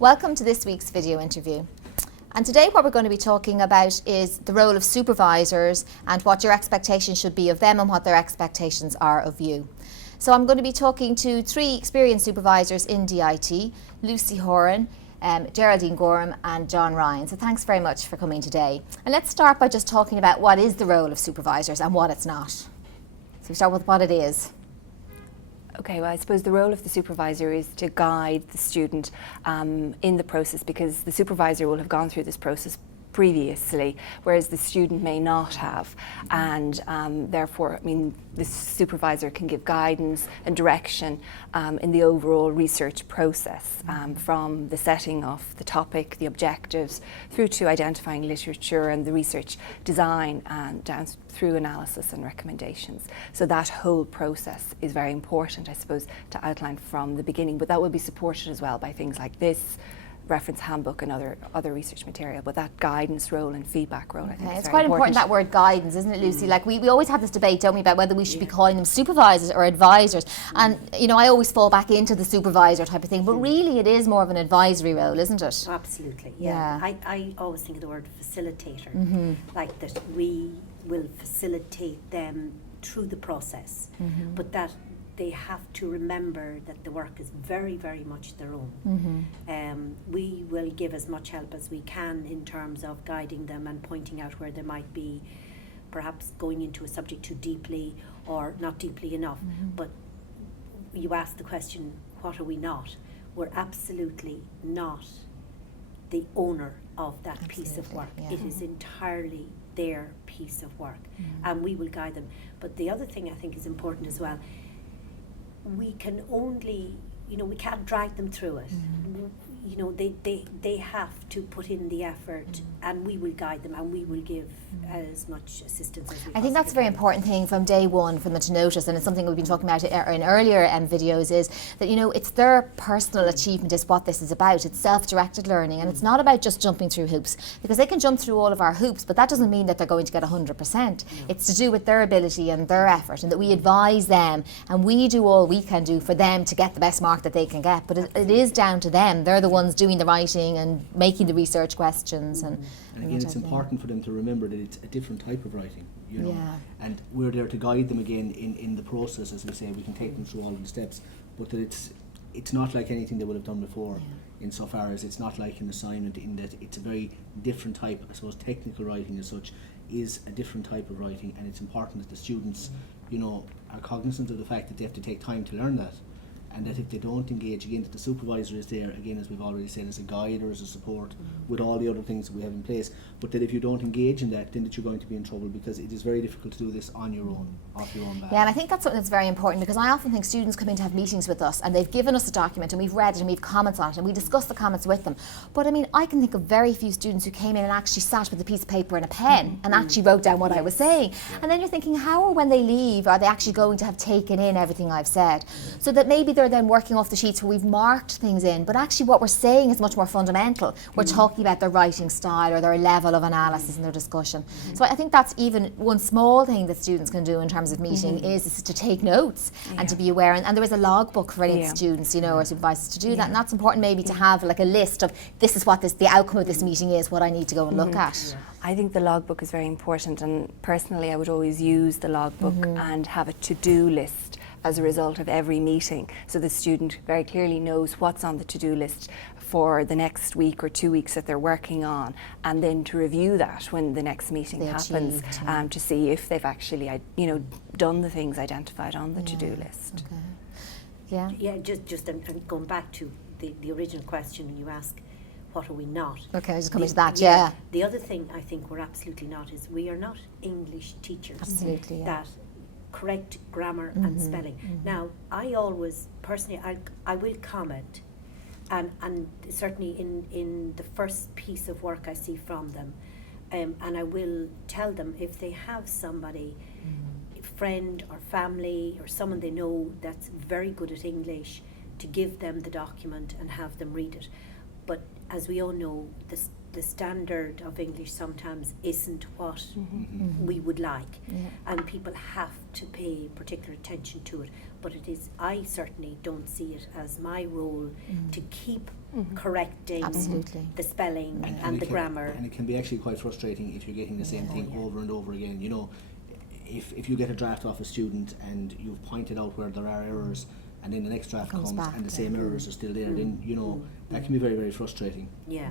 Welcome to this week's video interview. And today what we're going to be talking about is the role of supervisors and what your expectations should be of them and what their expectations are of you. So I'm going to be talking to three experienced supervisors in DIT, Lucy Horan, Geraldine Gorham and John Ryan. So thanks very much for coming today. And let's start by just talking about what is the role of supervisors and what it's not. So we start with what it is. Okay, well, I suppose the role of the supervisor is to guide the student in the process, because the supervisor will have gone through this process previously, whereas the student may not have, and therefore, I mean, the supervisor can give guidance and direction in the overall research process, from the setting of the topic, the objectives, through to identifying literature and the research design, and down through analysis and recommendations. So that whole process is very important, I suppose, to outline from the beginning, but that will be supported as well by things like this reference handbook and other research material, but that guidance role and feedback role, I think, is it's very quite important, that word guidance, isn't it, Lucy? Like we always have this debate, don't we, about whether we should be calling them supervisors or advisors. And, you know, I always fall back into the supervisor type of thing, but really it is more of an advisory role, isn't it? Absolutely, yeah. I always think of the word facilitator, like that we will facilitate them through the process, but that they have to remember that the work is very, very much their own. We will give as much help as we can in terms of guiding them and pointing out where they might be perhaps going into a subject too deeply or not deeply enough. But you ask the question, what are we not? We're absolutely not the owner of that piece of work. Yeah. It is entirely their piece of work, and we will guide them. But the other thing I think is important as well, we can only, we can't drag them through it. They have to put in the effort, and we will guide them, and we will give as much assistance as we I think that's a very important thing from day one for them to notice, and it's something we've been talking about in earlier videos, is that, it's their personal achievement is what this is about. It's self-directed learning, and it's not about just jumping through hoops, because they can jump through all of our hoops, but that doesn't mean that they're going to get 100%. It's to do with their ability and their effort, and that we advise them, and we do all we can do for them to get the best mark that they can get, but it is down to them. They're the ones doing the writing and making the research questions. And again, it's important for them to remember that it's a different type of writing, and we're there to guide them again in the process. As we say, we can take them through all of the steps, but that it's not like anything they would have done before, insofar as it's not like an assignment, in that it's a very different type. I suppose technical writing as such is a different type of writing, and it's important that the students are cognizant of the fact that they have to take time to learn that, and that if they don't engage, again, that the supervisor is there, again, as we've already said, as a guide or as a support with all the other things that we have in place, but that if you don't engage in that, then that you're going to be in trouble, because it is very difficult to do this on your own, off your own back. Yeah, and I think that's something that's very important, because I often think students come in to have meetings with us, and they've given us a document, and we've read it, and we've comments on it, and we discuss the comments with them. But I mean, I can think of very few students who came in and actually sat with a piece of paper and a pen and actually wrote down what I was saying. And then you're thinking, how, or when they leave, are they actually going to have taken in everything I've said? So that maybe they're then working off the sheets where we've marked things in, but actually what we're saying is much more fundamental. We're talking about their writing style or their level of analysis and their discussion. So I think that's even one small thing that students can do in terms of meeting is to take notes and to be aware. And there is a logbook for any students, or supervisors to do that. And that's important, maybe to have like a list of, this is what the outcome of this meeting is, what I need to go and look at. I think the logbook is very important, and personally I would always use the logbook and have a to-do list as a result of every meeting, so the student very clearly knows what's on the to-do list for the next week or 2 weeks that they're working on, and then to review that when the next meeting happens, to see if they've actually done the things identified on the to-do list. Just going back to the original question you ask, what are we not? Okay, just coming to that, The other thing I think we're absolutely not is we are not English teachers. Absolutely, that correct grammar and spelling. Now, I always, personally, I will comment, and certainly in the first piece of work I see from them, and I will tell them if they have somebody, friend or family or someone they know that's very good at English, to give them the document and have them read it. But as we all know, the standard of English sometimes isn't what we would like, and people have to pay particular attention to it. But it is, I certainly don't see it as my role to keep correcting Absolutely. the spelling And and it the can- grammar. And it can be actually quite frustrating if you're getting the same thing over and over again. You know, if you get a draft off a student and you've pointed out where there are errors, and then the next draft Comes comes back, and the same errors are still there, then, you know, that can be very, very frustrating. Yeah.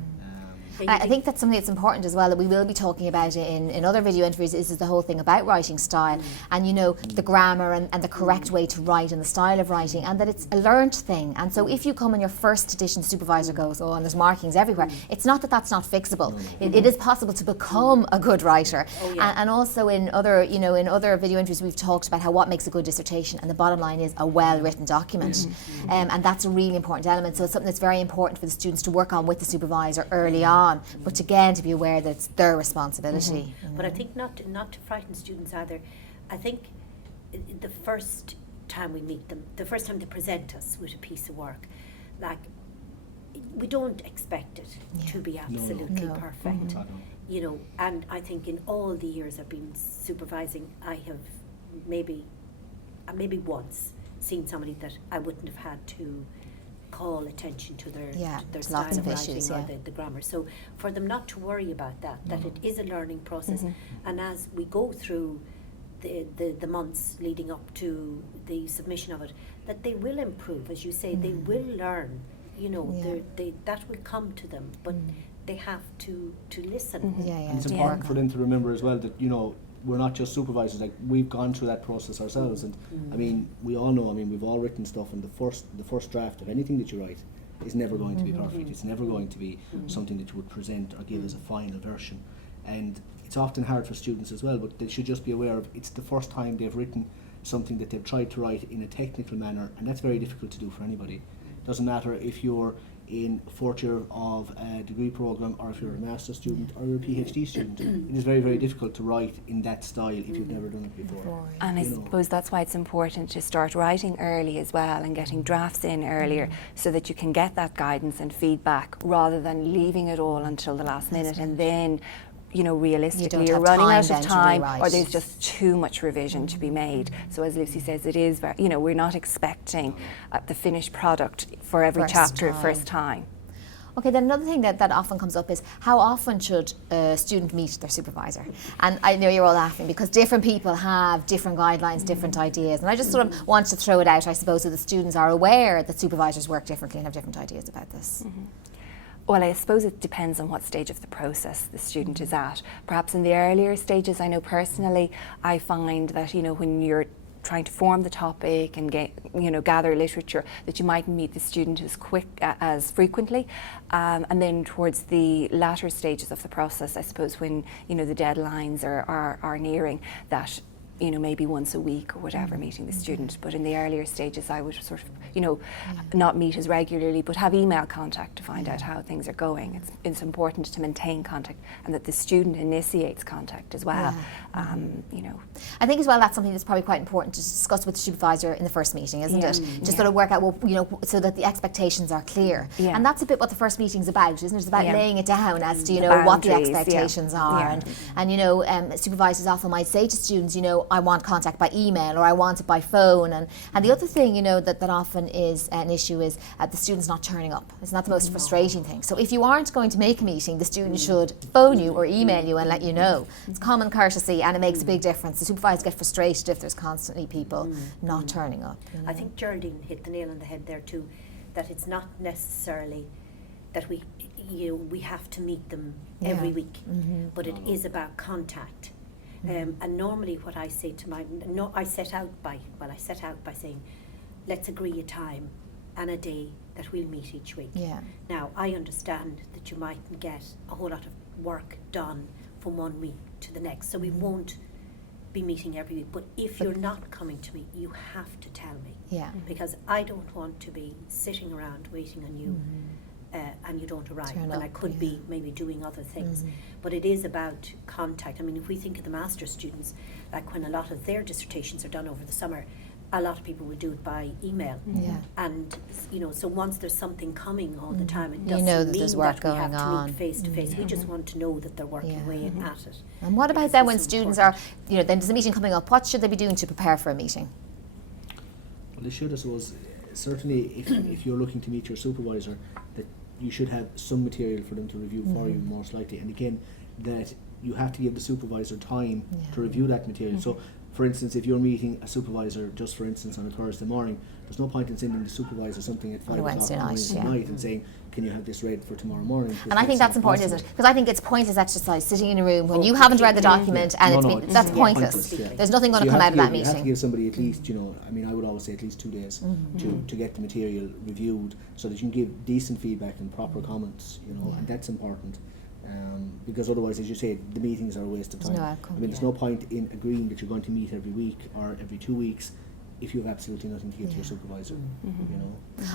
I think that's something that's important as well, that we will be talking about in other video interviews, is the whole thing about writing style and, you know, the grammar and the correct way to write and the style of writing, and that it's a learned thing. And so if you come in your first edition, the supervisor goes, oh, and there's markings everywhere, it's not that that's not fixable. It is possible to become a good writer. And also in other, you know, in other video interviews we've talked about how what makes a good dissertation, and the bottom line is a well-written document. And that's a really important element. So it's something that's very important for the students to work on with the supervisor early on. But again, to be aware that it's their responsibility. But I think not to frighten students either. I think the first time we meet them, the first time they present us with a piece of work, like, we don't expect it to be absolutely perfect. You know, and I think in all the years I've been supervising, I have maybe once seen somebody that I wouldn't have had to call attention to their style of writing or the grammar. So for them not to worry about that it is a learning process, and as we go through the months leading up to the submission of it, that they will improve, as you say, they will learn, you know, that will come to them, but they have to listen. And it's important for them to remember as well that, you know, we're not just supervisors, like, we've gone through that process ourselves, and I mean, we all know, I mean, we've all written stuff, and the first draft of anything that you write is never going to be perfect. It's never going to be something that you would present or give as a final version, and it's often hard for students as well, but they should just be aware of it's the first time they've written something that they've tried to write in a technical manner, and that's very difficult to do for anybody. Doesn't matter if you're in fourth year of a degree program, or if you're a master's student or you're a PhD student. It is very, very difficult to write in that style if you've never done it before. And I suppose that's why it's important to start writing early as well, and getting drafts in earlier, so that you can get that guidance and feedback, rather than leaving it all until the last minute, and then, you know, realistically you're running out of time, or there's just too much revision to be made. So as Lucy says, it is very, you know, we're not expecting the finished product for every chapter first time. Okay, then another thing that often comes up is, how often should a student meet their supervisor? And I know you're all laughing because different people have different guidelines, different ideas, and I just sort of want to throw it out, I suppose, so the students are aware that supervisors work differently and have different ideas about this. Well, I suppose it depends on what stage of the process the student is at. Perhaps in the earlier stages, I know personally, I find that, you know, when you're trying to form the topic and get, you know, gather literature, that you mightn't meet the student as frequently, and then towards the latter stages of the process, I suppose, when, you know, the deadlines are nearing, that, you know, maybe once a week or whatever, meeting the student. But in the earlier stages, I would sort of, you know, not meet as regularly, but have email contact to find out how things are going. It's important to maintain contact, and that the student initiates contact as well. You know, I think as well that's something that's probably quite important to discuss with the supervisor in the first meeting, isn't it? Just sort of work out, well, you know, so that the expectations are clear. And that's a bit what the first meeting's about, isn't it? It's about laying it down as to, you know, what the expectations are. And you know, supervisors often might say to students, you know, I want contact by email, or I want it by phone. And the other thing, you know, that often is an issue is the students not turning up. It's not the most frustrating thing. So if you aren't going to make a meeting, the student should phone you or email you and let you know. It's common courtesy, and it makes a big difference. The supervisors get frustrated if there's constantly people not turning up. You know? I think Geraldine hit the nail on the head there too, that it's not necessarily that we have to meet them every week, but it is about contact. And normally what I say to I set out by saying, let's agree a time and a day that we'll meet each week. Now, I understand that you mightn't get a whole lot of work done from one week to the next, so we won't be meeting every week. But if you're not coming to me, you have to tell me. Because I don't want to be sitting around waiting on you. And you don't arrive, and I could be maybe doing other things. But it is about contact. I mean, if we think of the master's students, like when a lot of their dissertations are done over the summer, a lot of people will do it by email. And, you know, so once there's something coming all the time, it doesn't that mean there's work that we have going to on. meet face to face. We just want to know that they're working away at it. And what about then when students are, you know, then there's a meeting coming up, what should they be doing to prepare for a meeting? Well, they should, I suppose, certainly if you're looking to meet your supervisor, that you should have some material for them to review for you, most likely. And again, that you have to give the supervisor time to review that material. So, for instance, if you're meeting a supervisor, just for instance, on a Thursday morning, there's no point in sending the supervisor something at 5 o'clock on Wednesday night and saying, can you have this read for tomorrow morning? And I think that's important, isn't it? Because I think it's pointless exercise sitting in a room when you haven't read the document and that's pointless. There's nothing going to come out of that meeting. You have to give somebody at least, I mean, I would always say at least 2 days to get the material reviewed so that you can give decent feedback and proper comments, and that's important. Because otherwise, as you say, the meetings are a waste of time. There's no point in agreeing that you're going to meet every week or every 2 weeks if you have absolutely nothing to give to your supervisor.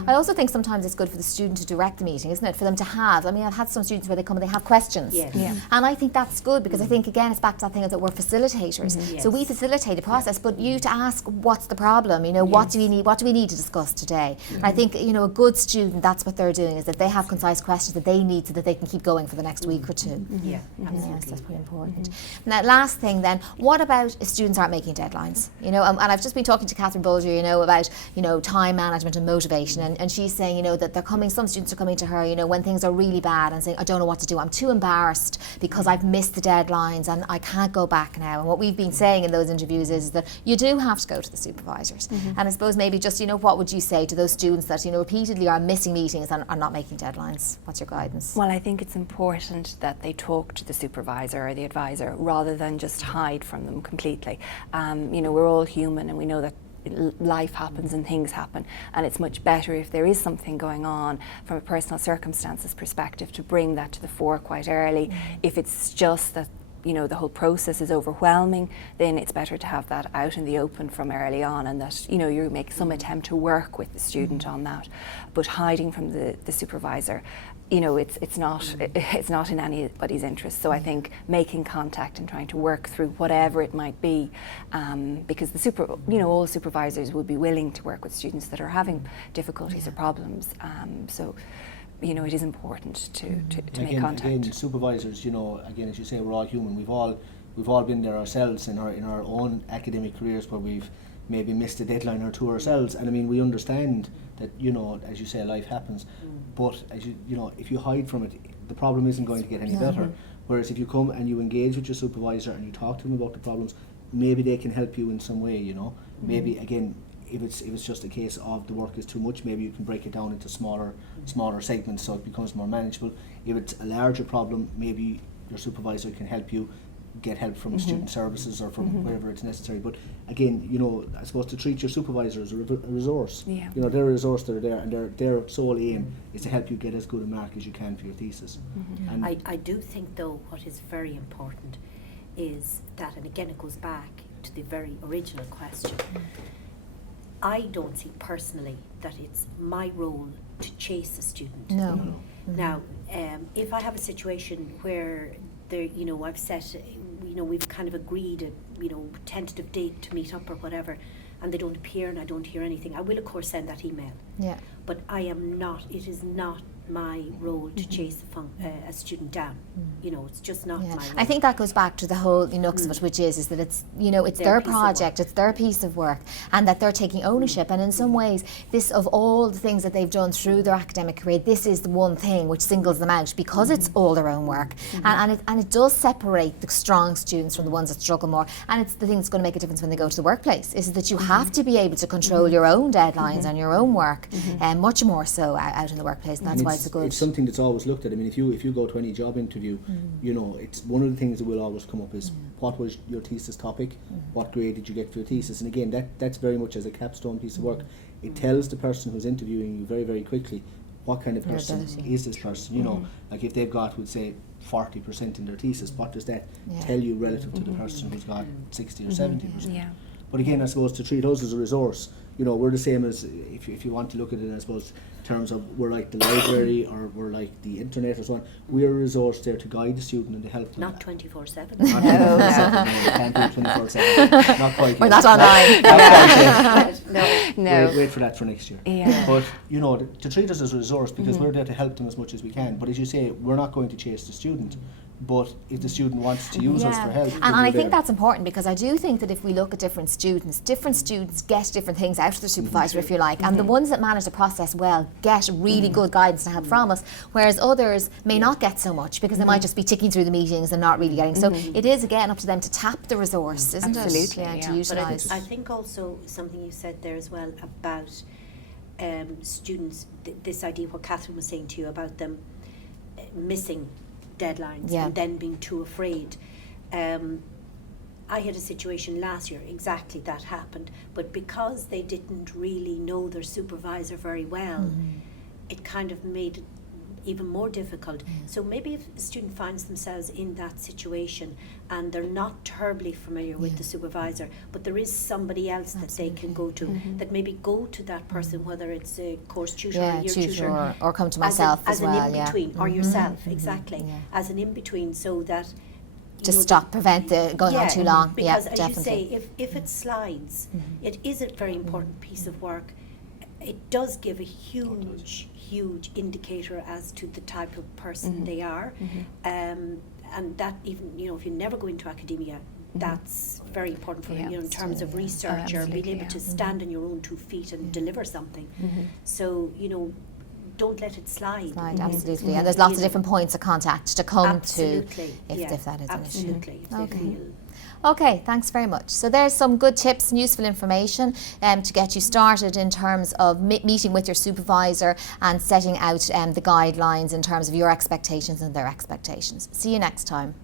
I also think sometimes it's good for the student to direct the meeting, isn't it? For them to have, I've had some students where they come and they have questions. And I think that's good because I think, again, it's back to that thing that we're facilitators. So we facilitate the process, but you to ask, what's the problem? What do we need to discuss today? And I think, a good student, that's what they're doing, is that they have concise questions that they need so that they can keep going for the next week or two. Absolutely. Yes, that's pretty important. Now, last thing then, what about if students aren't making deadlines? And I've just been talking to Catherine Bulger, about time management and motivation, and she's saying that some students are coming to her when things are really bad and saying, I don't know what to do, I'm too embarrassed because I've missed the deadlines and I can't go back now. And what we've been saying in those interviews is that you do have to go to the supervisors. And I suppose maybe just what would you say to those students that repeatedly are missing meetings and are not making deadlines? What's your guidance? Well, I think it's important that they talk to the supervisor or the advisor rather than just hide from them completely. We're all human and we know that life happens and things happen, and it's much better if there is something going on from a personal circumstances perspective to bring that to the fore quite early. If it's just that the whole process is overwhelming, then it's better to have that out in the open from early on, and that you make some attempt to work with the student on that. But hiding from the supervisor, it's not in anybody's interest. So I think making contact and trying to work through whatever it might be, because all supervisors would be willing to work with students that are having difficulties or problems. So it is important to make contact. Again, supervisors, again, as you say, we're all human. We've all been there ourselves in our own academic careers where we've maybe missed a deadline or two ourselves. And we understand that, as you say, life happens. But as if you hide from it, the problem isn't going to get any better. Whereas if you come and you engage with your supervisor and you talk to them about the problems, maybe they can help you in some way. Maybe again, if it's just a case of the work is too much, maybe you can break it down into smaller segments so it becomes more manageable. If it's a larger problem, maybe your supervisor can help you get help from student services or from wherever it's necessary. But again, I suppose to treat your supervisor as a resource. They're a resource that are there, and their sole aim is to help you get as good a mark as you can for your thesis. And I do think, though, what is very important is that, and again it goes back to the very original question, I don't see personally that it's my role to chase a student. No. Now, if I have a situation where there, I've set, we've kind of agreed a, tentative date to meet up or whatever, and they don't appear and I don't hear anything, I will of course send that email. But it is not my role to chase a student down. It's just not my role. I think that goes back to the whole nux of it, which is that it's it's their project, it's their piece of work, and that they're taking ownership. And in some ways, this, of all the things that they've done through their academic career, this is the one thing which singles them out because it's all their own work, and it does separate the strong students from the ones that struggle more. And it's the thing that's going to make a difference when they go to the workplace, is that you have to be able to control your own deadlines and your own work, and much more so out in the workplace. And that's why it's a good. It's something that's always looked at. If you go to any job interview, it's one of the things that will always come up is what was your thesis topic, what grade did you get for your thesis, and again that's very much as a capstone piece of work. It tells the person who's interviewing you very, very quickly what kind of person is this person. Like if they've got, would say, 40% in their thesis, what does that tell you relative to the person who's got 60 or 70%? But again, I suppose to treat us as a resource, we're the same as, if you want to look at it, I suppose, in terms of we're like the library or we're like the internet or so on. We're a resource there to guide the student and to help them. Not 24/7. Not 24/7. Can't do 24/7. Not quite yet. We're not online. No. Wait for that for next year. But to treat us as a resource, because we're there to help them as much as we can. But as you say, we're not going to chase the student. but if the student wants to use us for help, and I think that's important, because I do think that if we look at different students get different things out of the supervisor, if you like, and the ones that manage the process well get really good guidance and help from us, whereas others may not get so much because they might just be ticking through the meetings and not really getting. So it is again up to them to tap the resource, isn't it? Absolutely, Yeah, yeah. to utilise. I think also something you said there as well about students, this idea what Catherine was saying to you about them missing deadlines and then being too afraid. I had a situation last year, exactly that happened, but because they didn't really know their supervisor very well, it kind of made it even more difficult. So maybe if a student finds themselves in that situation and they're not terribly familiar with the supervisor, but there is somebody else that they can go to, that maybe go to that person, whether it's a course tutor or year tutor, or come to myself as well, an in-between, or yourself, exactly, as an in-between, so that to prevent the going on too long. Because as definitely. you say, if it slides, it is a very important piece of work. It does give a huge indicator as to the type of person they are, and that even if you never go into academia, that's very important for you in terms of research or being able to stand on your own 2 feet and deliver something. So don't let it slide. Absolutely, and there's lots of different points of contact to come to if that is an issue. Okay. Okay, thanks very much. So there's some good tips and useful information to get you started in terms of meeting with your supervisor and setting out the guidelines in terms of your expectations and their expectations. See you next time.